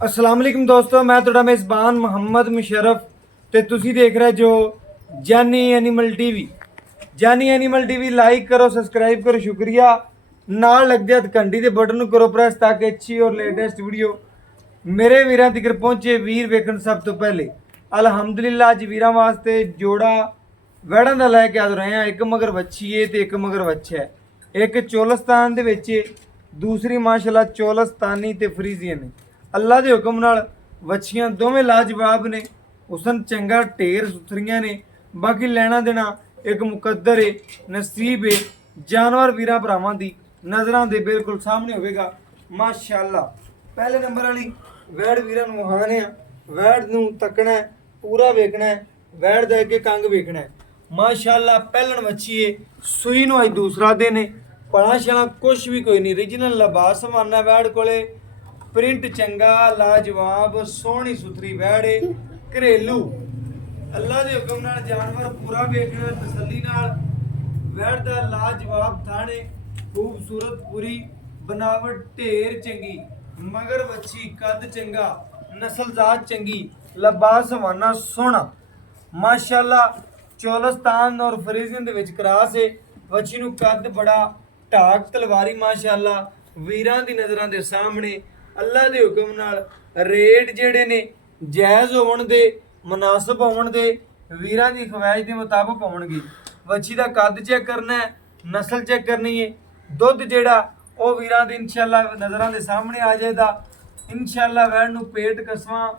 अस्सलाम वालेकुम दोस्तों, मैं ਤੁਹਾਡਾ ਮੇਜ਼ਬਾਨ ਮੁਹੰਮਦ ਮੁਸ਼ਰਫ ਤੇ ਤੁਸੀਂ ਦੇਖ ਰਹੇ ਜੋ ਜਾਨੀ ਐਨੀਮਲ ਟੀਵੀ। ਜਾਨੀ ਐਨੀਮਲ ਟੀਵੀ ਲਾਈਕ ਕਰੋ, ਸਬਸਕ੍ਰਾਈਬ ਕਰੋ, ਸ਼ੁਕਰੀਆ। ਨਾਲ ਲੱਗਦੇ ਹੱਥ ਘੰਟੀ ਦੇ ਬਟਨ ਨੂੰ ਕਰੋ ਪ੍ਰੈਸ ਤਾਂ ਕਿ ਅੱਛੀ ਔਰ ਲੇਟੈਸਟ ਵੀਡੀਓ ਮੇਰੇ ਵੀਰਾਂ ਤੱਕ ਪਹੁੰਚੇ। ਵੀਰ ਵੇਖਣ ਸਭ ਤੋਂ ਪਹਿਲੇ ਅਲਹਮਦੁਲਿਲਾ ਅੱਜ ਵੀਰਾਂ ਵਾਸਤੇ ਜੋੜਾ ਵੈੜਾਂ ਦਾ ਲੈ ਕੇ ਆ ਰਹੇ ਹਾਂ। ਇੱਕ ਮਗਰ ਵੱਛੀ ਏ ਤੇ ਇੱਕ ਮਗਰ ਵੱਛਾ ਹੈ। ਇੱਕ ਚੋਲਸਤਾਨ ਦੇ ਵਿੱਚ ਏ, ਦੂਸਰੀ ਮਾਸ਼ਾਅੱਲਾ ਚੋਲਸਤਾਨੀ ਤੇ ਫਰੀਜ਼ੀਅਨ ਨੇ। ਅੱਲਾ ਦੇ ਹੁਕਮ ਨਾਲ ਵੱਛੀਆਂ ਦੋਵੇਂ ਲਾਜਵਾਬ ਨੇ, ਹੁਸਨ ਚੰਗਾ, ਢੇਰ ਸੁਥਰੀਆਂ ਨੇ। ਬਾਕੀ ਲੈਣਾ ਦੇਣਾ ਇੱਕ ਮੁਕੱਦਰ ਏ, ਨਸੀਬ ਏ। ਜਾਨਵਰ ਵੀਰਾਂ ਭਰਾਵਾਂ ਦੀ ਨਜ਼ਰਾਂ ਦੇ ਬਿਲਕੁਲ ਸਾਹਮਣੇ ਹੋਵੇਗਾ ਮਾਸ਼ਾਅੱਲਾ। ਪਹਿਲੇ ਨੰਬਰ ਵਾਲੀ ਵੈੜ ਵੀਰਾਂ ਨੂੰ ਵਹਾਣੇ ਆ। ਵੈੜ ਨੂੰ ਤੱਕਣਾ ਹੈ, ਪੂਰਾ ਵੇਖਣਾ ਹੈ, ਵੈੜ ਦਾ ਅੱਗੇ ਕੰਗ ਵੇਖਣਾ ਹੈ ਮਾਸ਼ਾਅੱਲਾ। ਪਹਿਲਣ ਵੱਛੀ ਏ, ਸੂਈ ਨੂੰ ਅੱਜ ਦੂਸਰਾ ਦਿਨ ਏ। ਪਣਾ ਛਣਾ ਕੁਛ ਵੀ ਕੋਈ ਨਹੀਂ, ਰੀਜਨਲ ਲਿਬਾਸ ਸਮਾਨਾ ਵੈੜ ਕੋਲੇ। ਪ੍ਰਿੰਟ ਚੰਗਾ, ਲਾਜਵਾਬ, ਸੋਹਣੀ ਸੁਥਰੀ ਵੈੜ ਏ, ਘਰੇਲੂ। ਅੱਲਾ ਦੇ ਹੁਕਮ ਨਾਲ ਜਾਨਵਰ ਪੂਰਾ ਵੇਖਣਾ ਤਸੱਲੀ ਨਾਲ। ਵੈੜ ਦਾ ਲਾਜਵਾਬ ਥਾਣੇ, ਖੂਬਸੂਰਤ ਪੂਰੀ ਬਨਾਵਟ, ਢੇਰ ਚੰਗੀ, ਮਗਰ ਵੱਛੀ, ਕੱਦ ਚੰਗਾ, ਨਸਲਜ਼ਾਤ ਚੰਗੀ, ਲਿਬਾਸ ਹਵਾਨਾ ਸੋਹਣਾ ਮਾਸ਼ਾਅੱਲਾ। ਚੋਲਸਤਾਨ ਔਰ ਫਰੀਜ਼ੀਅਨ ਦੇ ਵਿੱਚ ਕਰਾਸ ਏ। ਵੱਛੀ ਨੂੰ ਕੱਦ ਬੜਾ, ਢਾਕ ਤਲਵਾਰੀ ਮਾਸ਼ਾਅੱਲਾ। ਵੀਰਾਂ ਦੀ ਨਜ਼ਰਾਂ ਦੇ ਸਾਹਮਣੇ ਅੱਲਾ ਦੇ ਹੁਕਮ ਨਾਲ ਰੇਟ ਜਿਹੜੇ ਨੇ ਜਾਇਜ਼ ਹੋਣ ਦੇ, ਮੁਨਾਸਬ ਹੋਣ ਦੇ, ਵੀਰਾਂ ਦੀ ਖਵਾਇਸ਼ ਦੇ ਮੁਤਾਬਕ ਹੋਣਗੇ। ਵੱਛੀ ਦਾ ਕੱਦ ਚੈੱਕ ਕਰਨਾ ਹੈ, ਨਸਲ ਚੈੱਕ ਕਰਨੀ ਹੈ। ਦੁੱਧ ਜਿਹੜਾ ਉਹ ਵੀਰਾਂ ਦੇ ਇਨਸ਼ਾਅੱਲਾ ਨਜ਼ਰਾਂ ਦੇ ਸਾਹਮਣੇ ਆ ਜਾਏਗਾ ਇਨਸ਼ਾਅੱਲਾ। ਵੈੜ ਨੂੰ ਪੇਟ ਕਸਵਾਂ,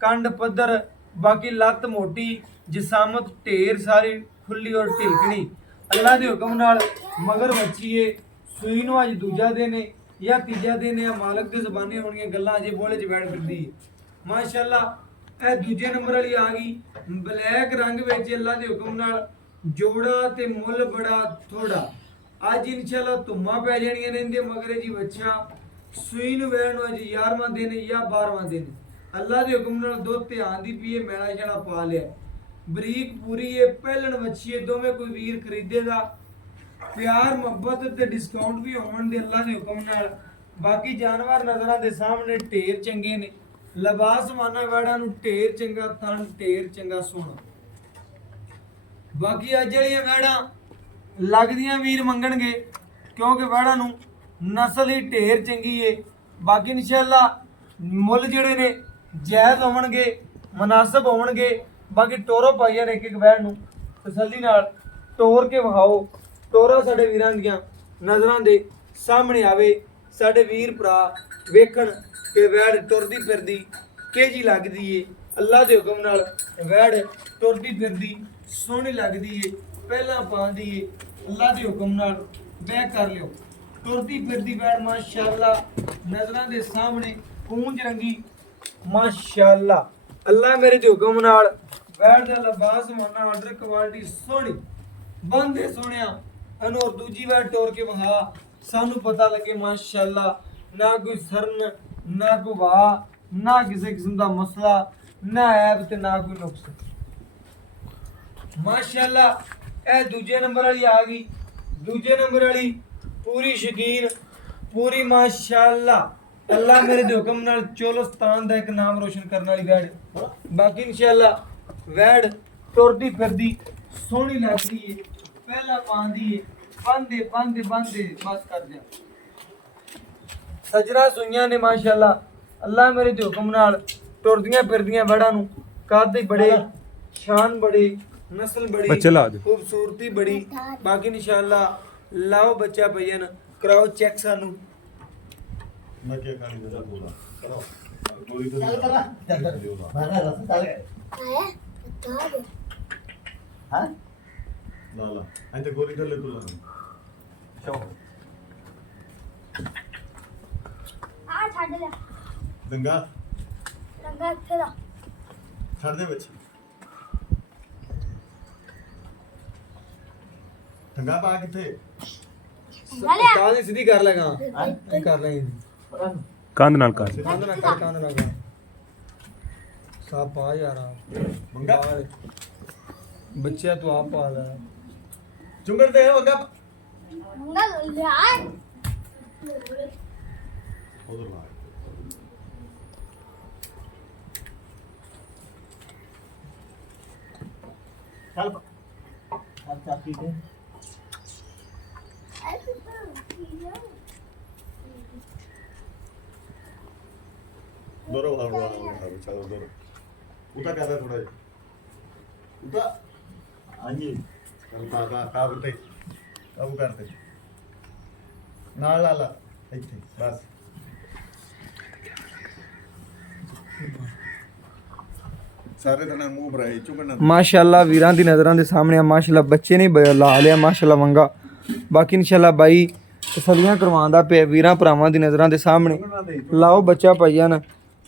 ਕੰਡ ਪੱਧਰ, ਬਾਕੀ ਲੱਤ ਮੋਟੀ, ਜਿਸਾਮਤ ਢੇਰ ਸਾਰੀ ਖੁੱਲੀ ਔਰ ਢਿਲਕਣੀ। ਅੱਲਾ ਦੇ ਹੁਕਮ ਨਾਲ ਮਗਰ ਵੱਛੀ ਏ, ਸੂਈ ਨੂੰ ਅੱਜ ਦੂਜਾ ਦਿਨ ਏ ਜਾਂ ਤੀਜਾ ਦਿਨ ਹੈ। ਮਾਲਕ ਦੀ ਜ਼ਬਾਨੀ ਹੋਣੀਆਂ ਗੱਲਾਂ ਅਜੇ ਬੋਲੇ ਚ ਬੈਠ ਫਿਰਦੀ ਹੈ ਮਾਸ਼ਾਅੱਲਾ। ਇਹ ਦੂਜੇ ਨੰਬਰ ਵਾਲੀ ਆ ਗਈ ਬਲੈਕ ਰੰਗ ਵਿੱਚ। ਅੱਲਾ ਦੇ ਹੁਕਮ ਨਾਲ ਜੋੜਾ ਤੇ ਮੁੱਲ ਬੜਾ ਥੋੜਾ। ਅੱਜ ਇਨਸ਼ਾਅੱਲਾ ਧੁੰਮਾਂ ਪੈ ਜਾਣੀਆਂ ਨੇ ਇਹਦੇ ਮਗਰੇ ਜੀ ਬੱਚਾ। ਸੂਈ ਨੂੰ ਵੈਣ ਨੂੰ ਅੱਜ 11ਵਾਂ ਦਿਨ ਜਾਂ 12ਵਾਂ ਦਿਨ। ਅੱਲਾ ਦੇ ਹੁਕਮ ਨਾਲ ਦੁੱਧ ਤੇ ਆਂਦੀ ਪੀਏ, ਮੈਲਾ ਛਣਾ ਪਾ ਲਿਆ, ਬਰੀਕ ਪੂਰੀ ਏ, ਪਹਿਲਣ ਵੱਛੀ ਏ। ਦੋਵੇਂ ਕੋਈ ਵੀਰ ਖਰੀਦੇਗਾ, ਪਿਆਰ ਮੁਹੱਬਤ ਤੇ ਡਿਸਕਾਊਂਟ ਵੀ ਹੋਣ ਦੇ ਅੱਲਾ ਦੇ ਹੁਕਮ ਨਾਲ। ਬਾਕੀ ਜਾਨਵਰ ਨਜ਼ਰਾਂ ਦੇ ਸਾਹਮਣੇ ਢੇਰ ਚੰਗੇ ਨੇ, ਲਿਬਾਸ ਮਾਨਾ ਵੈੜਾਂ ਨੂੰ ਢੇਰ ਚੰਗਾ, ਥਣ ਢੇਰ ਚੰਗਾ ਸੋਹਣਾ। ਬਾਕੀ ਅੱਜ ਵਾਲੀਆਂ ਵੈੜਾਂ ਲੱਗਦੀਆਂ ਵੀਰ ਮੰਗਣਗੇ ਕਿਉਂਕਿ ਵੈੜਾਂ ਨੂੰ ਨਸਲ ਹੀ ਢੇਰ ਚੰਗੀ ਏ। ਬਾਕੀ ਇਨਸ਼ਾਅੱਲਾ ਮੁੱਲ ਜਿਹੜੇ ਨੇ ਜਾਇਜ਼ ਹੋਣਗੇ, ਮੁਨਾਸਬ ਹੋਣਗੇ। ਬਾਕੀ ਟੋਰੋ ਪਾਈਆਂ ਨੇ ਇੱਕ ਇੱਕ ਵੈੜ ਨੂੰ ਤਸੱਲੀ ਨਾਲ ਤੋਰ ਕੇ ਵਿਖਾਓ। ਟੋਰਾ ਸਾਡੇ ਵੀਰਾਂ ਦੀਆਂ ਨਜ਼ਰਾਂ ਦੇ ਸਾਹਮਣੇ ਆਵੇ। ਸਾਡੇ ਵੀਰ ਭਰਾ ਵੇਖਣ ਕਿ ਵੈੜ ਤੁਰਦੀ ਫਿਰਦੀ ਕਿਹਜੀ ਲੱਗਦੀ ਏ। ਅੱਲਾ ਦੇ ਹੁਕਮ ਨਾਲ ਵੈੜ ਤੁਰਦੀ ਫਿਰਦੀ ਸੋਹਣੀ ਲੱਗਦੀ ਏ, ਪਹਿਲਾਂ ਪਾਉਂਦੀ ਏ। ਅੱਲਾ ਦੇ ਹੁਕਮ ਨਾਲ ਬਹਿ ਕਰ ਲਿਓ। ਤੁਰਦੀ ਫਿਰਦੀ ਵੈੜ ਮਾਸ਼ਾਅੱਲਾ ਨਜ਼ਰਾਂ ਦੇ ਸਾਹਮਣੇ, ਪੂੰਝ ਰੰਗੀ ਮਾਸ਼ਾਅੱਲਾ। ਅੱਲਾ ਮੇਰੇ ਦੇ ਹੁਕਮ ਨਾਲ ਵੈੜ ਦਾ ਲਿਬਾਸ ਹੋਣਾ, ਆਰਡਰ ਕੁਆਲਿਟੀ ਸੋਹਣੀ, ਬੰਦੇ ਸੋਹਣਿਆ। ਇਹਨੂੰ ਔਰ ਦੂਜੀ ਵਾਰ ਟੋਰ ਕੇ ਵਿਖਾ, ਸਾਨੂੰ ਪਤਾ ਲੱਗੇ ਮਾਸ਼ਾਅੱਲਾ। ਨਾ ਕੋਈ ਸਰਨ, ਨਾ ਕੋਈ ਵਾਹ, ਨਾ ਕਿਸੇ ਕਿਸਮ ਦਾ ਮਸਲਾ, ਨਾ ਐਬ ਤੇ ਨਾ ਕੋਈ ਨੁਕਸ ਮਾਸ਼ਾਅੱਲਾ। ਇਹ ਦੂਜੇ ਨੰਬਰ ਵਾਲੀ ਆ ਗਈ। ਦੂਜੇ ਨੰਬਰ ਵਾਲੀ ਪੂਰੀ ਸ਼ਕੀਨ, ਪੂਰੀ ਮਾਸ਼ਾਅੱਲਾ। ਅੱਲਾ ਮੇਰੇ ਦੇ ਹੁਕਮ ਨਾਲ ਚੋਲਸਤਾਨ ਦਾ ਇੱਕ ਨਾਮ ਰੋਸ਼ਨ ਕਰਨ ਵਾਲੀ ਵੈੜ। ਬਾਕੀ ਇਨਸ਼ਾਅੱਲਾ ਵੈੜ ਤੁਰਦੀ ਫਿਰਦੀ ਸੋਹਣੀ ਲੱਗਦੀ ਏ, ਪਹਿਲਾਂ ਪਾਉਂਦੀ ਏ। ਬੰਦੇ ਬੰਦੇ ਬੰਦੇ ਬਸ ਕਰ ਜਾ ਸਜਰਾ ਸੂਈਆਂ ਨੇ ਮਾਸ਼ਾਅੱਲਾ। ਅੱਲਾ ਮੇਰੇ ਦੇ ਹੁਕਮ ਨਾਲ ਤੁਰਦੀਆਂ ਫਿਰਦੀਆਂ ਵੈੜਾਂ ਨੂੰ ਕੱਦ ਬੜੇ, ਸ਼ਾਨ ਬੜੇ, ਨਸਲ ਬੜੀ, ਖੂਬਸੂਰਤੀ ਬੜੀ। ਬਾਕੀ ਇਨਸ਼ਾਅੱਲਾ ਲਾਓ ਬੱਚਾ ਭਈਆ ਕਰਾਓ ਚੈੱਕ ਸਾਨੂੰ। ਮੈਂ ਕੀ ਖਾਣੀ ਦਾ ਬੋਲਾ ਚਲੋ ਗੋਲੀ ਤੇ ਚੱਲ ਕਰਾ ਮਾਰਾ ਰਸ ਚੱਲ ਆਇਆ ਬਤਾ ਦੇ ਹਾਂ ਲਾ ਲਾ ਐਂਤੇ ਗੋਲੀ ਕਰ ਲੈ ਤੂੰ ਲਾ ਆ ਛੱਡ ਲੈ ਦੰਗਾ ਰੰਗਾ ਤੇਰਾ ਛੱਡ ਦੇ ਵਿੱਚ ਦੰਗਾ ਪਾ ਕਿੱਥੇ ਨਾਲੇ ਕਾਹਦੀ ਸਿੱਧੀ ਕਰ ਲਗਾ ਕਰ ਲੈ ਕੰਧ ਨਾਲ ਕਰ ਕੰਧ ਨਾ ਕਰ, ਕੰਧ ਨਾ ਕਰ। ਸਾਪ ਆ ਯਾਰ ਮੰਗਾ ਬੱਚਿਆ ਤੂੰ ਆਪ ਪਾ ਲੈ। ਚੁੰਗੜ ਤੇ ਹੋਗਾ ਮੰਗਾ ਲਿਆ ਉਧਰ ਲਾ ਚੱਲ ਚੱਲ ਚਾਕੀ ਤੇ ਦੋਰੋ ਹਾਂ ਚਲੋ ਦੋਰੋ ਉਹਦਾ ਕਹਦਾ ਥੋੜਾ ਜਿਹਾ ਉਹਦਾ ਹਾਂਜੀ ਚੱਲ ਕਾਬੂ ਤੇ ਕਾਬੂ ਕਰਦੇ ਨਾਲ ਲਾ ਲਾ ਇੱਥੇ ਬਸ ਸਾਰੇ ਦਿਨ ਮੂੰਹ ਭਰਾਏ ਚੁਗਣਾ ਮਾਸ਼ਾਅੱਲਾ ਵੀਰਾਂ ਦੀ ਨਜ਼ਰਾਂ ਦੇ ਸਾਹਮਣੇ ਆ ਮਾਸ਼ਾਅੱਲਾ ਬੱਚੇ ਨੇ ਲਾ ਲਿਆ ਮਾਸ਼ਾਅੱਲਾ ਵੰਗਾ ਬਾਕੀ ਇਨਸ਼ਾਅੱਲਾ ਬਾਈ ਤਸੱਲੀਆਂ ਕਰਵਾਉਂਦਾ ਪਿਆ ਵੀਰਾਂ ਭਰਾਵਾਂ ਦੀ ਨਜ਼ਰਾਂ ਦੇ ਸਾਹਮਣੇ ਲਾਓ ਬੱਚਾ ਭਾਈਆਂ ਨਾ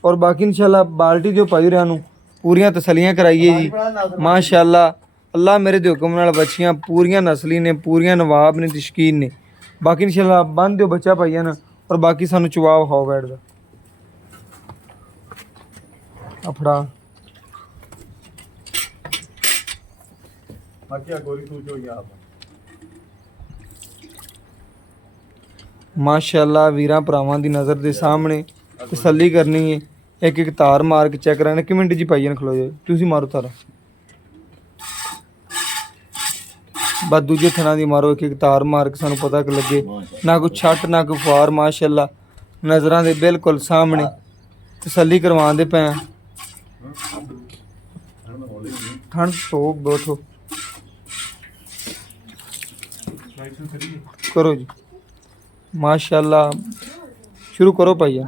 ਔਰ ਬਾਕੀ ਇਨਸ਼ਾਅੱਲਾ ਬਾਲਟੀ ਦਿਓ ਭਾਈ ਰਿਆਂ ਨੂੰ ਪੂਰੀਆਂ ਤਸੱਲੀਆਂ ਕਰਾਈਏ ਜੀ ਮਾਸ਼ਾਅੱਲਾ ਅੱਲਾ ਮੇਰੇ ਦੇ ਹੁਕਮ ਨਾਲ ਬੱਚੀਆਂ ਪੂਰੀਆਂ ਨਸਲੀ ਨੇ ਪੂਰੀਆਂ ਨਵਾਬ ਨੇ ਤਸ਼ਕੀਨ ਨੇ ਬਾਕੀ ਇਨਸ਼ਾਅੱਲਾ ਬੰਨ ਦਿਓ ਬੱਚਾ ਭਾਈਆਂ ਨਾ ਔਰ ਬਾਕੀ ਸਾਨੂੰ ਚਵਾਵ ਖਾਓ ਬੈਠ ਦਾ ਅਫੜਾ ਬਾਕੀ ਆ ਗੋਰੀ ਤੂੰ ਜੋ ਯਾਰ ਮਾਸ਼ਾਅੱਲਾ ਵੀਰਾਂ ਭਰਾਵਾਂ ਦੀ ਨਜ਼ਰ ਦੇ ਸਾਹਮਣੇ ਤਸੱਲੀ ਕਰਨੀ ਹੈ ਇੱਕ ਇੱਕ ਤਾਰ ਮਾਰ ਕੇ ਚੈੱਕ ਕਰਾਣਾ ਕਿ ਮਿੰਟ ਜੀ ਭਾਈਆਂ ਖਲੋ ਜਾਓ ਤੁਸੀਂ ਮਾਰੋ ਤਾਰਾ ਬਸ ਦੂਜੇ ਥਣਾ ਦੀ ਮਾਰੋ ਇੱਕ ਇੱਕ ਤਾਰ ਮਾਰ ਕੇ ਸਾਨੂੰ ਪਤਾ ਕਿ ਲੱਗੇ ਨਾ ਕੋਈ ਛੱਟ ਨਾ ਕੋਈ ਫਾਰ ਮਾਸ਼ਾਅੱਲਾ ਨਜ਼ਰਾਂ ਦੇ ਬਿਲਕੁਲ ਸਾਹਮਣੇ ਤਸੱਲੀ ਕਰਵਾਉਂਦੇ ਪਏ ਆ ਠੰਡ ਤੋਂ ਬੈਠੋ करो जी माशाल्लाह शुरू करो भैया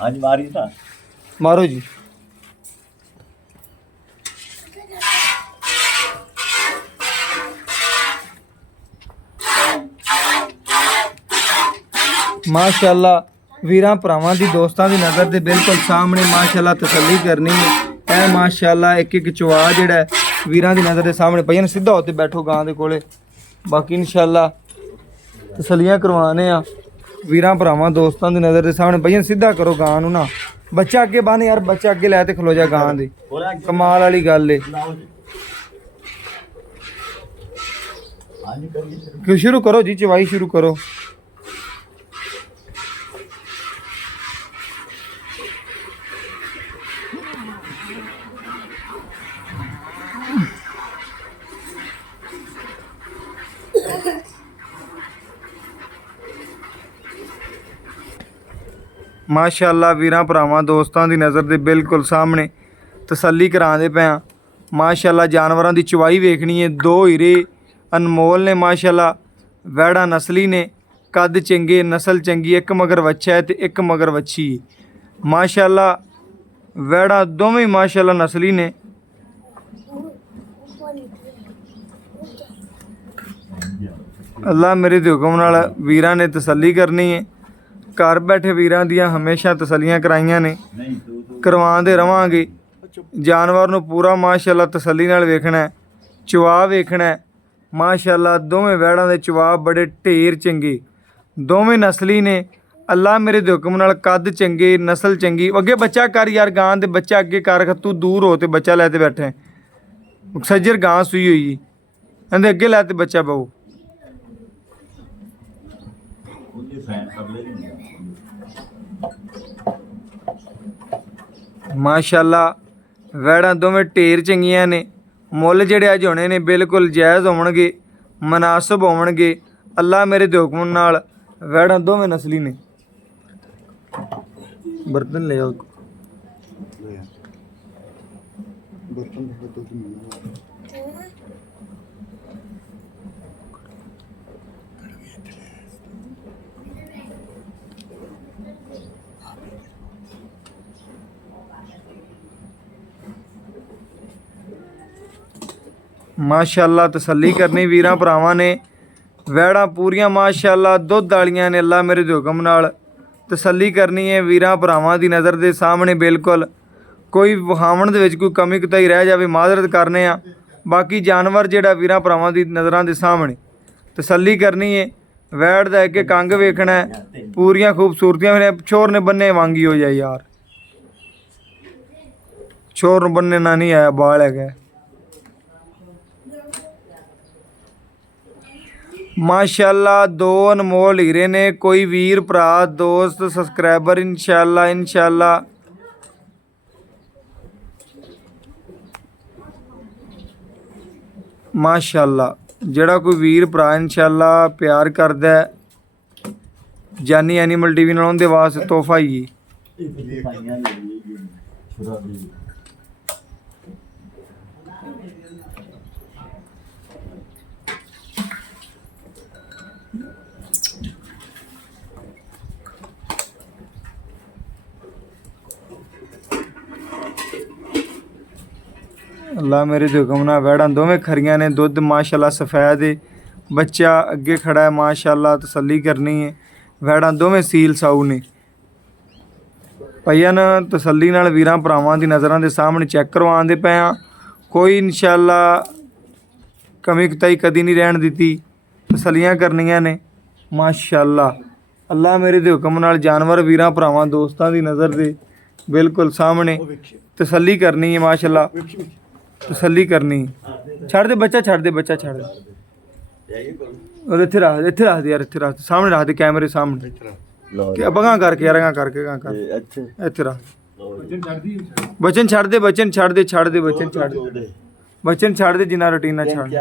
आज मारी था मारो जी माशाल्लाह वीरां भरावां दी दोस्तां दी नज़र दे बिल्कुल सामने माशाल्लाह तसल्ली करनी है ਇਹ ਮਾਸ਼ਾਅੱਲਾ ਇੱਕ ਇੱਕ ਚਵਾ ਜਿਹੜਾ ਵੀਰਾਂ ਦੀ ਨਜ਼ਰ ਦੇ ਸਾਹਮਣੇ ਪਈਆਂ ਨੇ ਸਿੱਧਾ ਉੱਤੇ ਬੈਠੋ ਗਾਂ ਦੇ ਕੋਲੇ ਬਾਕੀ ਇਨਸ਼ਾਅੱਲਾ ਤਸੱਲੀਆਂ ਕਰਵਾਣੇ ਆ ਵੀਰਾਂ ਭਰਾਵਾਂ ਦੋਸਤਾਂ ਦੀ ਨਜ਼ਰ ਦੇ ਸਾਹਮਣੇ ਪਈਆਂ ਸਿੱਧਾ ਕਰੋ ਗਾਂ ਨੂੰ ਨਾ ਬੱਚਾ ਅੱਗੇ ਬੰਨ ਯਾਰ ਬੱਚਾ ਅੱਗੇ ਲੈ ਤੇ ਖਲੋ ਜਾ ਗਾਂ ਦੇ ਕਮਾਲ ਵਾਲੀ ਗੱਲ ਏ ਕਿ ਸ਼ੁਰੂ ਕਰੋ ਜੀ ਚਵਾਈ ਸ਼ੁਰੂ ਕਰੋ ਮਾਸ਼ਾਅੱਲਾ ਵੀਰਾਂ ਭਰਾਵਾਂ ਦੋਸਤਾਂ ਦੀ ਨਜ਼ਰ ਦੇ ਬਿਲਕੁਲ ਸਾਹਮਣੇ ਤਸੱਲੀ ਕਰਾਉਂਦੇ ਪਏ ਆ ਮਾਸ਼ਾਅੱਲਾ ਜਾਨਵਰਾਂ ਦੀ ਚਵਾਈ ਵੇਖਣੀ ਹੈ ਦੋ ਹੀਰੇ ਅਨਮੋਲ ਨੇ ਮਾਸ਼ਾਅੱਲਾ ਵੈੜਾ ਨਸਲੀ ਨੇ ਕੱਦ ਚੰਗੇ ਨਸਲ ਚੰਗੀ ਇੱਕ ਮਗਰ ਵੱਛਾ ਹੈ ਤੇ ਇੱਕ ਮਗਰ ਵੱਛੀ ਹੈ ਮਾਸ਼ਾਅੱਲਾ ਵੈੜਾ ਦੋਵੇਂ ਮਾਸ਼ਾਅੱਲਾ ਨਸਲੀ ਨੇ ਅੱਲਾ ਮੇਰੇ ਦੇ ਹੁਕਮ ਨਾਲ ਵੀਰਾਂ ਨੇ ਤਸੱਲੀ ਕਰਨੀ ਹੈ ਘਰ ਬੈਠੇ ਵੀਰਾਂ ਦੀਆਂ ਹਮੇਸ਼ਾ ਤਸੱਲੀਆਂ ਕਰਾਈਆਂ ਨੇ ਕਰਵਾਉਂਦੇ ਰਵਾਂਗੇ ਜਾਨਵਰ ਨੂੰ ਪੂਰਾ ਮਾਸ਼ਾਅੱਲਾ ਤਸੱਲੀ ਨਾਲ ਵੇਖਣਾ ਹੈ ਚਵਾ ਵੇਖਣਾ ਹੈ ਮਾਸ਼ਾਅੱਲਾ ਦੋਵੇਂ ਵੈੜਾਂ ਦੇ ਚਵਾ ਬੜੇ ਢੇਰ ਚੰਗੇ ਦੋਵੇਂ ਨਸਲੀ ਨੇ ਅੱਲਾ ਮੇਰੇ ਦੇ ਹੁਕਮ ਨਾਲ ਕੱਦ ਚੰਗੇ ਨਸਲ ਚੰਗੀ ਅੱਗੇ ਬੱਚਾ ਕਰ ਯਾਰ ਗਾਂ ਦੇ ਬੱਚਾ ਅੱਗੇ ਕਰ ਤੂੰ ਦੂਰ ਹੋ ਤੇ ਬੱਚਾ ਲੈ ਤੇ ਬੈਠੇ ਸੱਜਰ ਗਾਂ ਸੂਈ ਹੋਈ ਇਹਦੇ ਅੱਗੇ ਲੈ ਤੇ ਬੱਚਾ ਬਹੁ ਮਾਸ਼ਾਅੱਲਾ ਵੈੜਾਂ ਦੋਵੇਂ ਢੇਰ ਚੰਗੀਆਂ ਨੇ ਮੁੱਲ ਜਿਹੜੇ ਅੱਜ ਹੋਣੇ ਨੇ ਬਿਲਕੁਲ ਜਾਇਜ਼ ਹੋਣਗੇ ਮਨਾਸਬ ਹੋਣਗੇ ਅੱਲਾ ਮੇਰੇ ਦੇ ਹੁਕਮ ਨਾਲ ਵੈੜਾਂ ਦੋਵੇਂ ਨਸਲੀ ਨੇ ਬਰਤਨ ਲੈ ਆਓ ਬਰਤਨ ਤੋਂ ਮਾਸ਼ਾਅੱਲਾ ਤਸੱਲੀ ਕਰਨੀ ਵੀਰਾਂ ਭਰਾਵਾਂ ਨੇ ਵੈੜਾਂ ਪੂਰੀਆਂ ਮਾਸ਼ਾਅੱਲਾ ਦੁੱਧ ਵਾਲੀਆਂ ਨੇ ਅੱਲਾ ਮੇਰੇ ਦੇ ਹੁਕਮ ਨਾਲ ਤਸੱਲੀ ਕਰਨੀ ਹੈ ਵੀਰਾਂ ਭਰਾਵਾਂ ਦੀ ਨਜ਼ਰ ਦੇ ਸਾਹਮਣੇ ਬਿਲਕੁਲ ਕੋਈ ਵਿਖਾਵਣ ਦੇ ਵਿੱਚ ਕੋਈ ਕਮੀ ਕੁਤਾਈ ਰਹਿ ਜਾਵੇ ਮਾਜ਼ਰਤ ਕਰਨੇ ਆ ਬਾਕੀ ਜਾਨਵਰ ਜਿਹੜਾ ਵੀਰਾਂ ਭਰਾਵਾਂ ਦੀ ਨਜ਼ਰਾਂ ਦੇ ਸਾਹਮਣੇ ਤਸੱਲੀ ਕਰਨੀ ਹੈ ਵੈੜ ਦਾ ਇੱਕ ਕੰਗ ਵੇਖਣਾ ਹੈ ਪੂਰੀਆਂ ਖੂਬਸੂਰਤੀਆਂ ਨੇ ਛੋਰ ਨੇ ਬੰਨੇ ਵਾਂਗੀ ਹੋ ਜਾਏ ਯਾਰ ਛੋਰ ਨੂੰ ਬੰਨੇ ਨਾ ਨਹੀਂ ਆਇਆ ਬਾਲ ਹੈਗਾ ਮਾਸ਼ਾਅੱਲਾ ਦੋ ਅਨਮੋਲ ਹੀਰੇ ਨੇ ਕੋਈ ਵੀਰ ਭਰਾ ਦੋਸਤ ਸਬਸਕ੍ਰਾਈਬਰ ਇਨਸ਼ਾਅੱਲਾ ਮਾਸ਼ਾਅੱਲਾ ਜਿਹੜਾ ਕੋਈ ਵੀਰ ਭਰਾ ਇਨਸ਼ਾਅੱਲਾ ਪਿਆਰ ਕਰਦਾ ਹੈ ਜਾਨੀ ਐਨੀਮਲ ਟੀਵੀ ਨਾਲ ਉਹਦੇ ਵਾਸਤੇ ਤੋਹਫਾ ਹੀ ਹੈ। ਭਾਈਆਂ ਦੇ ਲਈ ਛੁਰਾ ਦੀ ਅੱਲਾ ਮੇਰੇ ਦੇ ਹੁਕਮ ਨਾਲ ਵੈੜਾਂ ਦੋਵੇਂ ਖਰੀਆਂ ਨੇ ਦੁੱਧ ਮਾਸ਼ਾਅੱਲਾ ਸਫੈਦ ਹੈ ਬੱਚਾ ਅੱਗੇ ਖੜਾ ਹੈ ਮਾਸ਼ਾਅੱਲਾ ਤਸੱਲੀ ਕਰਨੀ ਹੈ ਵੈੜਾਂ ਦੋਵੇਂ ਸੀਲ ਸਾਊ ਨੇ ਭਈਆ ਨਾ ਤਸੱਲੀ ਨਾਲ ਵੀਰਾਂ ਭਰਾਵਾਂ ਦੀ ਨਜ਼ਰਾਂ ਦੇ ਸਾਹਮਣੇ ਚੈੱਕ ਕਰਵਾਉਂਦੇ ਪਏ ਆ ਕੋਈ ਇਨਸ਼ਾਅੱਲਾ ਕਮੀ ਕੁਤਾਈ ਕਦੀ ਨਹੀਂ ਰਹਿਣ ਦਿੱਤੀ ਤਸੱਲੀਆਂ ਕਰਨੀਆਂ ਨੇ ਮਾਸ਼ਾਅੱਲਾ ਅੱਲਾ ਮੇਰੇ ਦੇ ਹੁਕਮ ਨਾਲ ਜਾਨਵਰ ਵੀਰਾਂ ਭਰਾਵਾਂ ਦੋਸਤਾਂ ਦੀ ਨਜ਼ਰ ਦੇ ਬਿਲਕੁਲ ਸਾਹਮਣੇ ਤਸੱਲੀ ਕਰਨੀ ਹੈ ਮਾਸ਼ਾਅੱਲਾ ਤਸੱਲੀ ਕਰਨੀ ਛੱਡ ਦੇ ਬੱਚਾ ਛੱਡ ਦੇ ਬੱਚਾ ਛੱਡ ਦੇ ਉਹ ਇੱਥੇ ਰੱਖ ਦੇ ਯਾਰ ਇੱਥੇ ਰੱਖ ਸਾਹਮਣੇ ਰੱਖ ਦੇ ਕੈਮਰੇ ਸਾਹਮਣੇ ਲਓ ਕਿ ਬਗਾ ਕਰਕੇ ਯਾਰ ਗਾ ਕਰਕੇ ਗਾ ਕਰ ਤੇ ਇੱਥੇ ਇੱਥੇ ਰੱਖ ਲਓ ਬਚਨ ਛੱਡ ਦੇ ਬਚਨ ਛੱਡ ਦੇ ਬਚਨ ਛੱਡ ਦੇ ਬਚਨ ਛੱਡ ਦੇ ਜਿੰਨਾ ਰੁਟੀਨ ਨਾਲ ਛੱਡ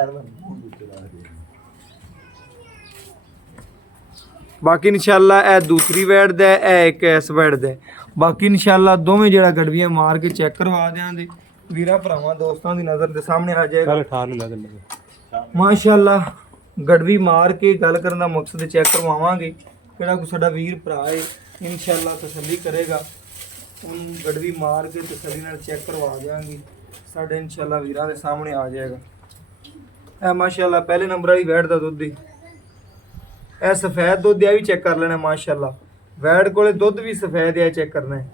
ਬਾਕੀ ਇਨਸ਼ਾਅੱਲਾ ਇਹ ਦੂਸਰੀ ਵੈੜ ਦਾ ਹੈ, ਇਹ ਇੱਕ ਇਸ ਵੈੜ ਦਾ ਹੈ। ਬਾਕੀ ਇਨਸ਼ਾਅੱਲਾ ਦੋਵੇਂ ਜਿਹੜਾ ਗੜਵੀਆਂ ਮਾਰ ਕੇ ਚੈੱਕ ਕਰਵਾ ਦਿਆਂਗੇ ਵੀਰਾਂ ਭਰਾਵਾਂ ਦੋਸਤਾਂ ਦੀ ਨਜ਼ਰ ਦੇ ਸਾਹਮਣੇ ਆ ਜਾਏਗਾ ਕੱਲ ਠਾਰ ਨੂੰ ਲੱਗ ਮਾਸ਼ਾਅੱਲਾ ਗੜਵੀ ਮਾਰ ਕੇ ਗੱਲ ਕਰਨ ਦਾ ਮਕਸਦ ਚੈੱਕ ਕਰਵਾਵਾਂਗੇ ਕਿਹੜਾ ਕੋਈ ਸਾਡਾ ਵੀਰ ਭਰਾ ਹੈ ਇਨਸ਼ਾਅੱਲਾ ਤਸੱਲੀ ਕਰੇਗਾ ਉਹਨੂੰ ਗੜਵੀ ਮਾਰ ਕੇ ਤਸੱਲੀ ਨਾਲ ਚੈੱਕ ਕਰਵਾ ਦਿਆਂਗੇ ਸਾਡੇ ਇਨਸ਼ਾਅੱਲਾ ਵੀਰਾਂ ਦੇ ਸਾਹਮਣੇ ਆ ਜਾਏਗਾ ਇਹ ਮਾਸ਼ਾਅੱਲਾ ਪਹਿਲੇ ਨੰਬਰ ਵਾਲੀ ਵੈੜ ਦਾ ਦੁੱਧ ਹੀ ਇਹ ਸਫੈਦ ਦੁੱਧ ਆ ਵੀ ਚੈੱਕ ਕਰ ਲੈਣਾ ਮਾਸ਼ਾਅੱਲਾ ਵੈੜ ਕੋਲੇ ਦੁੱਧ ਵੀ ਸਫੈਦ ਆ ਚੈੱਕ ਕਰਨਾ ਹੈ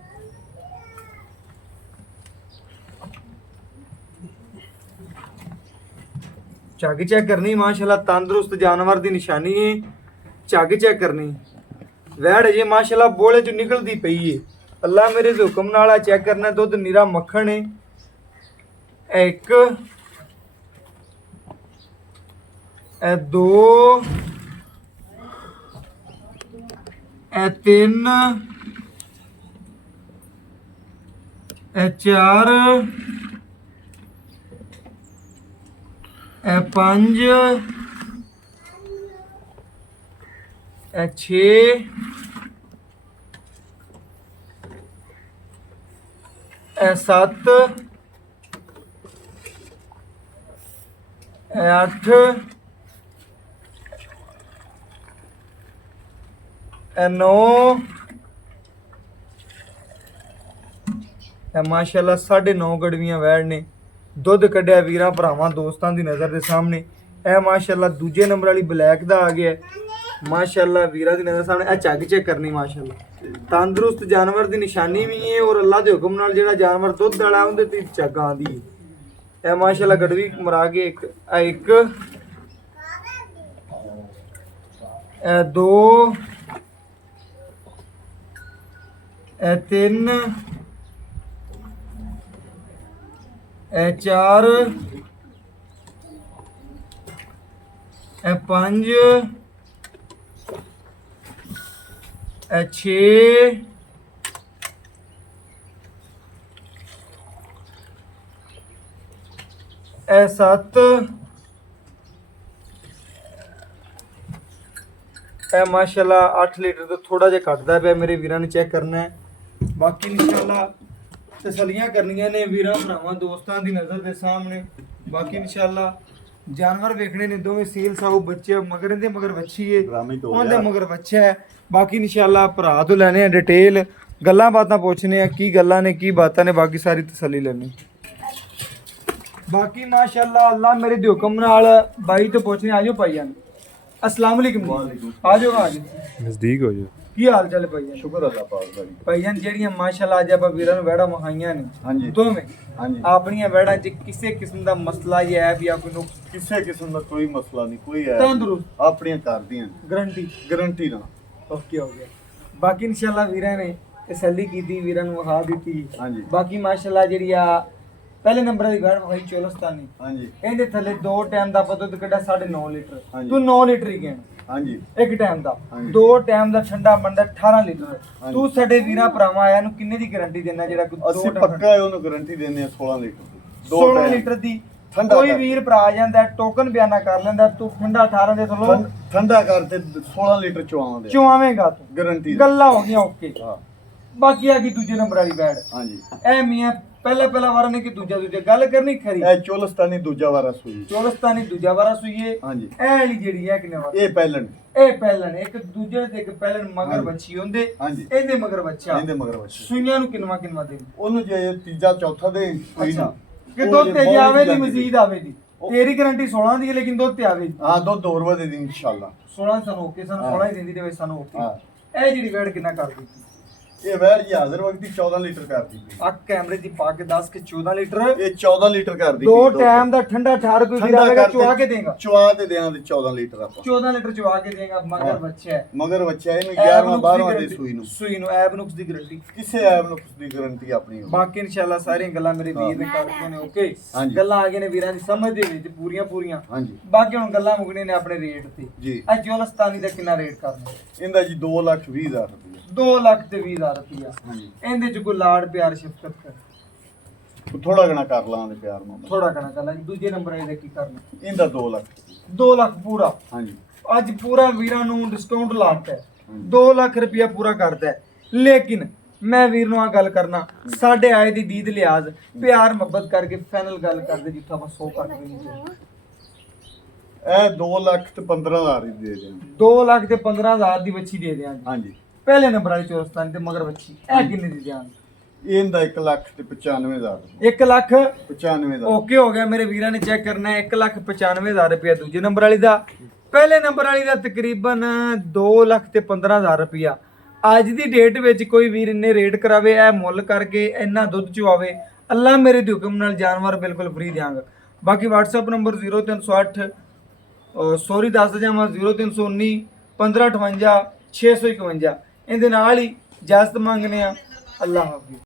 ਝੱਗ ਚੈੱਕ ਕਰਨੀ ਮਾਸ਼ਾਅੱਲਾ ਤੰਦਰੁਸਤ ਜਾਨਵਰ ਦੀ ਨਿਸ਼ਾਨੀ ਹੈ ਝੱਗ ਚੈੱਕ ਕਰਨੀ ਵੈੜ ਜੇ ਮਾਸ਼ਾਅੱਲਾ ਬੋਲੇ ਚ ਨਿਕਲਦੀ ਪਈ ਹੈ ਅੱਲਾ ਮੇਰੇ ਦੇ ਹੁਕਮ ਨਾਲ ਆ ਚੈੱਕ ਕਰਨਾ ਦੁੱਧ ਨੀਰਾ ਮੱਖਣ ਹੈ ਇਹ ਇੱਕ ਇਹ ਦੋ ਇਹ ਤਿੰਨ ਇਹ ਚਾਰ ਇਹ ਪੰਜ ਇਹ ਛੇ ਇਹ ਸੱਤ ਇਹ ਅੱਠ ਇਹ ਨੌ ਇਹ ਮਾਸ਼ਾਅੱਲਾ 9.5 ਗੜਵੀਆਂ ਵੈੜ ਨੇ ਦੁੱਧ ਕੱਢਿਆ ਵੀਰਾਂ ਭਰਾਵਾਂ ਦੋਸਤਾਂ ਦੀ ਨਜ਼ਰ ਦੇ ਸਾਹਮਣੇ ਇਹ ਮਾਸ਼ਾਅੱਲਾ ਦੂਜੇ ਨੰਬਰ ਵਾਲੀ ਬਲੈਕ ਦਾ ਆ ਗਿਆ ਮਾਸ਼ਾਅੱਲਾ ਵੀਰਾਂ ਦੀ ਨਜ਼ਰ ਸਾਹਮਣੇ ਇਹ ਝੱਗ ਚੈੱਕ ਕਰਨੀ ਮਾਸ਼ਾਅੱਲਾ ਤੰਦਰੁਸਤ ਜਾਨਵਰ ਦੀ ਨਿਸ਼ਾਨੀ ਵੀ ਹੈ ਔਰ ਅੱਲਾ ਦੇ ਹੁਕਮ ਨਾਲ ਜਿਹੜਾ ਜਾਨਵਰ ਦੁੱਧ ਵਾਲਾ ਉਹਦੇ ਤੇ ਝੱਗ ਆਂਦੀ ਹੈ ਇਹ ਮਾਸ਼ਾਅੱਲਾ ਗੜਵੀ ਮਰਾ ਕੇ ਇੱਕ ਇਹ ਦੋ ਇਹ ਤਿੰਨ ਇਹ ਚਾਰ ਇਹ ਪੰਜ ਇਹ ਛੇ ਇਹ ਸੱਤ ਇਹ ਮਾਸ਼ਾਅੱਲਾ 8 ਲੀਟਰ ਤੋਂ ਥੋੜਾ ਜਿਹਾ ਘਟਦਾ ਪਿਆ ਮੇਰੇ ਵੀਰਾਂ ਨੇ ਚੈੱਕ ਕਰਨਾ ਹੈ ਬਾਕੀ ਇਨਸ਼ਾਅੱਲਾ ਤਸੱਲੀਆਂ ਕਰਨੀਆਂ ਨੇ ਵੀਰਾਂ ਭਰਾਵਾਂ ਦੋਸਤਾਂ ਦੀ ਨਜ਼ਰ ਦੇ ਸਾਹਮਣੇ ਬਾਕੀ ਇਨਸ਼ਾਅੱਲਾ ਜਾਨਵਰ ਵੇਖਣੇ ਨੇ ਦੋਵੇਂ ਸੀਲ ਸਾਊ ਬੱਚੇ ਮਗਰ ਦੇ ਮਗਰ ਵੱਛੀ ਹੈ ਉਹਦੇ ਮਗਰ ਬੱਚਾ ਹੈ ਬਾਕੀ ਇਨਸ਼ਾਅੱਲਾ ਭਰਾ ਤੋਂ ਲੈਣੇ ਆ ਡਿਟੇਲ ਗੱਲਾਂ ਬਾਤਾਂ ਪੁੱਛਣੇ ਆ ਕੀ ਗੱਲਾਂ ਨੇ ਕੀ ਬਾਤਾਂ ਨੇ ਬਾਕੀ ਸਾਰੀ ਤਸੱਲੀ ਲੈਣੀ ਬਾਕੀ ਮਾਸ਼ਾਅੱਲਾ ਅੱਲਾ ਮੇਰੇ ਦੇ ਹੁਕਮ ਨਾਲ ਬਾਈ ਤੋਂ ਪੁੱਛਣੇ ਆਜੋ ਭਾਈਆਂ अस्सलाम वालेकुम आ जाओ ਨਜ਼ਦੀਕ ਹੋ ਜਾ ਕੀ ਹਾਲ ਚਾਲ ਭਾਈਆਂ ਸ਼ੁਕਰ ਅੱਲਾਹ ਪਾਕ ਦਾ ਜੀ ਭਾਈਆਂ ਜਿਹੜੀਆਂ ਮਾਸ਼ਾਅੱਲਾ ਅੱਜ ਆਪਾਂ ਵੀਰਾਂ ਨੂੰ ਵੈੜਾਂ ਮਹਾਈਆਂ ਨੇ ਹਾਂਜੀ ਦੋਵੇਂ ਹਾਂਜੀ ਆਪਣੀਆਂ ਵੈੜਾਂ 'ਚ ਕਿਸੇ ਕਿਸਮ ਦਾ ਮਸਲਾ ਜਾਂ ਹੈ ਵੀ ਆ ਕੋਈ ਨੁਕਸ ਕਿਸੇ ਕਿਸਮ ਦਾ ਕੋਈ ਮਸਲਾ ਨਹੀਂ ਕੋਈ ਹੈ ਤੰਦਰੁਸਤ ਆਪਣੀਆਂ ਕਰਦੀਆਂ ਗਰੰਟੀ ਨਾਲ ਓਕੇ ਹੋ ਗਿਆ ਬਾਕੀ ਇਨਸ਼ਾਅੱਲਾ ਵੀਰਾਂ ਨੇ ਤਸੱਲੀ ਕੀਤੀ ਵੀਰਾਂ ਨੂੰ ਵਿਖਾ ਦਿੱਤੀ ਹਾਂਜੀ ਬਾਕੀ ਮਾਸ਼ਾਅੱਲਾ ਜਿਹੜੀ ਆ ਪਹਿਲੇ ਨੰਬਰ ਦੀ ਵੈੜ ਭਾਈ ਚੋਲਸਤਾਨੀ ਹਾਂਜੀ ਇਹਦੇ ਥੱਲੇ 2 ਟਾਈਮ ਦਾ ਆਪਾਂ ਦੁੱਧ ਕੱਢਿਆ 9.5 ਲੀਟਰ ਹਾਂਜੀ। ਤੂੰ 9 ਲੀਟਰ ਹੀ ਕਹਿਣਾ ਹਾਂਜੀ ਇੱਕ ਟਾਈਮ ਦਾ ਹਾਂਜੀ। 2 ਟਾਈਮ ਦਾ ਠੰਡਾ ਮੰਡਾ 18 ਲੀਟਰ ਹਾਂਜੀ। ਤੂੰ ਸਾਡੇ ਵੀਰਾਂ ਭਰਾਵਾਂ ਆਇਆ ਨੂੰ ਕਿੰਨੇ ਦੀ ਗਾਰੰਟੀ ਦੇਣਾ ਜਿਹੜਾ ਕੋਈ ਅਸੀਂ ਪੱਕਾ ਹੈ ਉਹਨੂੰ ਗਾਰੰਟੀ ਦਿੰਦੇ ਆ 16 ਲੀਟਰ ਦੀ 16 ਲੀਟਰ ਦੀ ਠੰਡਾ ਕੋਈ ਕਰ। ਵੀਰ ਭਰਾ ਜਾਂਦਾ ਟੋਕਨ ਬਿਆਨਾ ਕਰ ਲੈਂਦਾ ਤੂੰ ਠੰਡਾ 18 ਦੇ ਥੱਲੋਂ ਠੰਡਾ ਕਰ ਤੇ 16 ਲੀਟਰ ਚਵਾਉਂਦੇ ਚੁਆਵੇਂਗਾ ਤੂੰ ਗਾਰੰਟੀ ਗੱਲਾਂ ਹੋ ਗਈਆਂ ਓਕੇ ਹਾਂ ਬਾਕੀ ਆ ਗਈ ਦੂਜੇ ਨੰਬਰ ਵਾਲੀ ਬੈਡ ਹਾਂਜੀ ਐ ਮੀਆਂ ਪਹਿਲਾ ਵਾਰਾ ਨੇ ਕਿ ਦੂਜਾ ਗੱਲ ਕਰਨੀ ਖਰੀ ਇਹ ਚੋਲਸਤਾਨੀ ਦੂਜਾ ਵਾਰਾ ਸੂਈ ਚੋਲਸਤਾਨੀ ਦੂਜਾ ਵਾਰਾ ਸੂਈਏ ਹਾਂਜੀ ਐ ਵਾਲੀ ਜਿਹੜੀ ਹੈ ਕਿੰਨੇ ਵਾਰ ਇਹ ਪਹਿਲਣ ਇਹ ਪਹਿਲਣ ਇੱਕ ਦੂਜੇ ਤੇ ਇੱਕ ਪਹਿਲਣ ਮਗਰ ਹਾਂਜੀ। ਬੱਚੀ ਹੁੰਦੇ ਹਾਂਜੀ ਇਹਦੇ ਮਗਰ ਬੱਚਾ ਇਹਦੇ ਮਗਰ ਬੱਚੇ ਸੂਈਆਂ ਨੂੰ ਕਿੰਨਵਾ ਦੇ ਉਹਨੂੰ ਜੇ ਤੀਜਾ ਚੌਥਾ ਦੇ ਸੂਈ ਅੱਛਾ ਨੂੰ ਕਿ ਦੁੱਧ ਤੇ ਬਹੁਤ ਜਾਵੇ ਦੀ ਜਾਂਦੀ ਮਜ਼ੀਦ ਆਵੇਗੀ ਤੇਰੀ ਗਾਰੰਟੀ 16 ਦੀ ਹੈ ਲੇਕਿਨ ਦੁੱਧ ਤੇ ਆਵੇਗੀ ਹਾਂ ਦੁੱਧ ਹੋਰ ਵਧੇ ਦੀ ਇਨਸ਼ਾਅੱਲਾ 16 ਸਾਨੂੰ ਓਕੇ ਸਾਨੂੰ ਹਾਂ। 16 ਹੀ ਦਿੰਦੀ ਤੇ ਵੇ ਸਾਨੂੰ ਓਕੇ ਹਾਂ ਇਹ ਜਿਹੜੀ ਵੈੜ ਕਿੰਨਾ ਕਰ ਦਿੱਤੀ ਇਹ ਵੈਰ ਜੀ ਹਾਜ਼ਰ ਵਕਤੀ 14 ਲੀਟਰ ਕਰਦੀ ਪਈ ਆ ਕੈਮਰੇ ਦੀ ਪਾ ਕੇ 10 ਕਿ 14 ਲੀਟਰ ਇਹ 14 ਲੀਟਰ ਕਰਦੀ ਦੋ ਪਈ ਟਾਈਮ ਦਾ ਠੰਡਾ ਠਾਰ ਕੋਈ ਵੀਰ ਆਵੇਗਾ ਚੁਆ ਕੇ ਦੇਗਾ ਚਵਾ ਤੇ ਦੇਣਾ ਤੇ 14 ਲੀਟਰ ਆਪਾਂ 14 ਲੀਟਰ ਚੁਆ ਕੇ ਦੇਗਾ ਮਗਰ ਹਾਂ। ਬੱਚਾ ਹੈ ਮਗਰ ਬੱਚਾ ਇਹਨੂੰ ਐਬ 11ਵਾਂ ਨੁਕਸ 12ਵਾਂ ਦੀ ਦੇ ਸੂਈ ਨੂੰ ਸੂਈ ਨੂੰ ਐਬ ਨੁਕਸ ਦੀ ਗਾਰੰਟੀ ਕਿਸੇ ਐਬ ਨੂੰ ਦੀ ਗਾਰੰਟੀ ਆਪਣੀ ਹੋਵੇ ਬਾਕੀ ਇਨਸ਼ਾਅੱਲਾ ਸਾਰੀਆਂ ਗੱਲਾਂ ਮੇਰੇ ਵੀਰ ਨੇ ਕਰ ਦਿੱਤੀਆਂ ਨੇ ਓਕੇ ਹਾਂਜੀ। ਗੱਲਾਂ ਆ ਗਏ ਨੇ ਵੀਰਾਂ ਦੀ ਸਮਝ ਦੇ ਵਿੱਚ ਪੂਰੀਆਂ ਹਾਂਜੀ ਬਾਕੀ ਹੁਣ ਗੱਲਾਂ ਮੁਕਣੇ ਨੇ ਆਪਣੇ ਰੇਟ ਤੇ ਜੀ ਆ ਜੋਲਸਤਾਨੀ ਦਾ ਕਿੰਨਾ ਰੇਟ ਕਰਨਾ ਇਹਦਾ ਜੀ 2,20,000 ਰੁਪਏ 2 ਲੱਖ ਤੇ 20,000 ਰੁਪਇਆ ਹਾਂਜੀ ਇਹਦੇ ਚ ਕੋਈ ਲਾੜ ਪਿਆਰ ਸ਼ਫਕਤ ਕਰ ਥੋੜਾ ਘਣਾ ਕਰ ਲਾਂਗੇ ਪਿਆਰ ਨਾਲ ਥੋੜਾ ਕਰਨਾ ਚੱਲਾਂ ਦੂਜੇ ਨੰਬਰ ਇਹਦਾ ਕੀ ਕਰਨਾ ਇਹਦਾ 2 ਲੱਖ 2 ਲੱਖ ਪੂਰਾ ਹਾਂਜੀ ਅੱਜ ਪੂਰਾ ਵੀਰਾਂ ਨੂੰ ਡਿਸਕਾਊਂਟ ਲਾਤਾ ਹੈ ਹਾਂਜੀ। 2 ਲੱਖ ਰੁਪਇਆ ਪੂਰਾ ਕਰਦਾ ਹੈ ਲੇਕਿਨ ਮੈਂ ਵੀਰ ਨੂੰ ਆ ਗੱਲ ਕਰਨਾ ਸਾਡੇ ਆਏ ਦੀ ਦੀਦ ਲਿਆਜ਼ ਪਿਆਰ ਮੁਹੱਬਤ ਕਰਕੇ ਫਾਈਨਲ ਗੱਲ ਕਰਦੇ ਜਿੱਥੋਂ ਆਪਾਂ 100 ਕੱਟ ਵੀ ਨਹੀਂ ਇਹ 2 ਲੱਖ ਤੇ 15,000 ਹੀ ਦੇ ਦੇਣ 2 ਲੱਖ ਤੇ 15,000 ਦੀ ਬੱਚੀ ਦੇ ਦਿਆਂਗੇ ਹਾਂਜੀ ਪਹਿਲੇ ਨੰਬਰ ਵਾਲੀ ਚੋਰਸਤਾਨ ਤੇ ਮਗਰ ਬੱਚੀ ਇਹ ਕਿੰਨੇ ਦੀ ਦਿਆਂਗੇ ਇਹਦਾ 1 ਲੱਖ ਤੇ 95,000 1 ਲੱਖ 95,000 ਓਕੇ ਹੋ ਗਿਆ ਮੇਰੇ ਵੀਰਾਂ ਨੇ ਚੈੱਕ ਕਰਨਾ ਹੈ 1,95,000 ਰੁਪਇਆ ਦੂਜੇ ਨੰਬਰ ਵਾਲੀ ਦਾ ਪਹਿਲੇ ਨੰਬਰ ਵਾਲੀ ਦਾ ਤਕਰੀਬਨ 2 ਲੱਖ ਤੇ 15,000 ਰੁਪਇਆ ਅੱਜ ਦੀ ਡੇਟ ਵਿੱਚ ਕੋਈ ਵੀਰ ਇੰਨੇ ਰੇਟ ਕਰਾਵੇ ਇਹ ਮੁੱਲ ਕਰਕੇ ਇੰਨਾ ਦੁੱਧ ਚੁਆਵੇ ਅੱਲਾ ਮੇਰੇ ਦੇ ਹੁਕਮ ਨਾਲ ਜਾਨਵਰ ਬਿਲਕੁਲ ਫ੍ਰੀ ਦਿਆਂਗਾ ਬਾਕੀ WhatsApp ਨੰਬਰ 0308 ਸੌਰੀ ਦੱਸ ਜਾਵਾਂ 0319 1558 651 ਇਹਦੇ ਨਾਲ ਹੀ ਇਜਾਜ਼ਤ ਮੰਗਨੇ ਆ ਅੱਲਾ ਹਾਫਿਜ਼